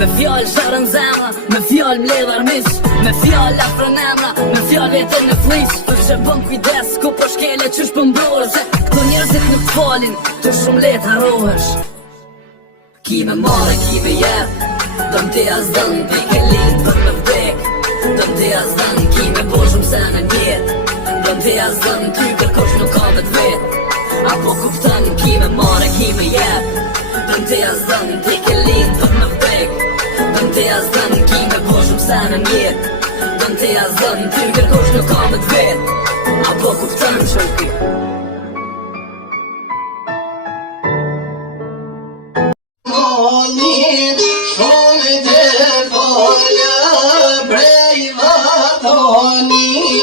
Me fjall sharën zemra, me fjall mledhar mis, me fjall afrën emra, me fjall jetën në flis. Për që bëm kujdes, ku po shkele qysh po mbrohesh, se këto njerëzit nuk falin, të shumë let harohesh. Ki me mare, ki me jep, dëm t'i azdën, pike lind për me vdek. Dëm t'i azdën, ki me bo shumë se në njet, dëm t'i azdën, ty kërkosh nuk ka me t'vet. Apo kuptën, ki me mare, ki me jep, dëm t'i azdën, pike lind për me vdek. Dëm t'i azdën, ki me bo shumë se në njet, dëm t'i azdën, ty kërkosh nuk ka me t'vet. Apo kuptën, shërki.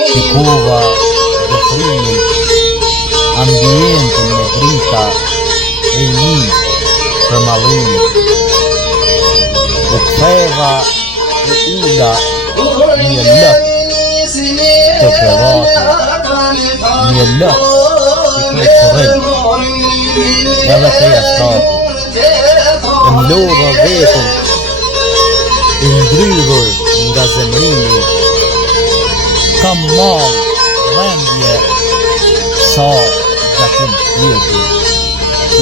Shikova dhe frimin, ambientin me drita, rinim për mallimit. U ktheva e ula një lëk të krevati, një lëk të kreqërel, edhe të jashtaku. E mlodha vetën, i ndrydhur nga zemrimi, kam mal, dhembje, sa gjakim tjetë.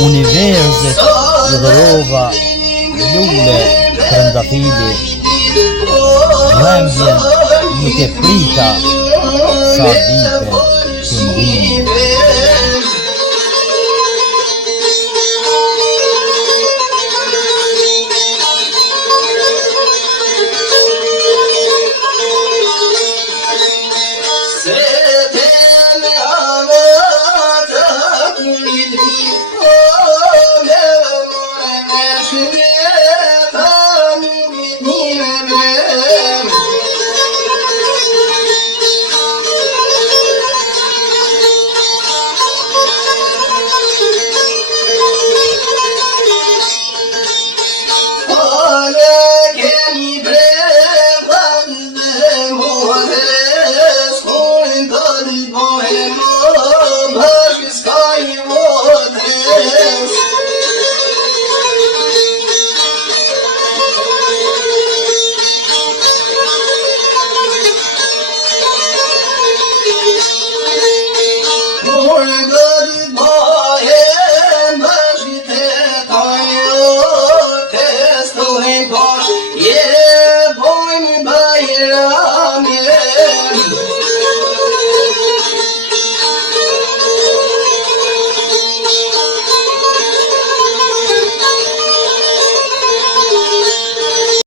Univerzet i dhërova lule trëndafili, dhembjen nuk e prita sa vite të ndimi. For the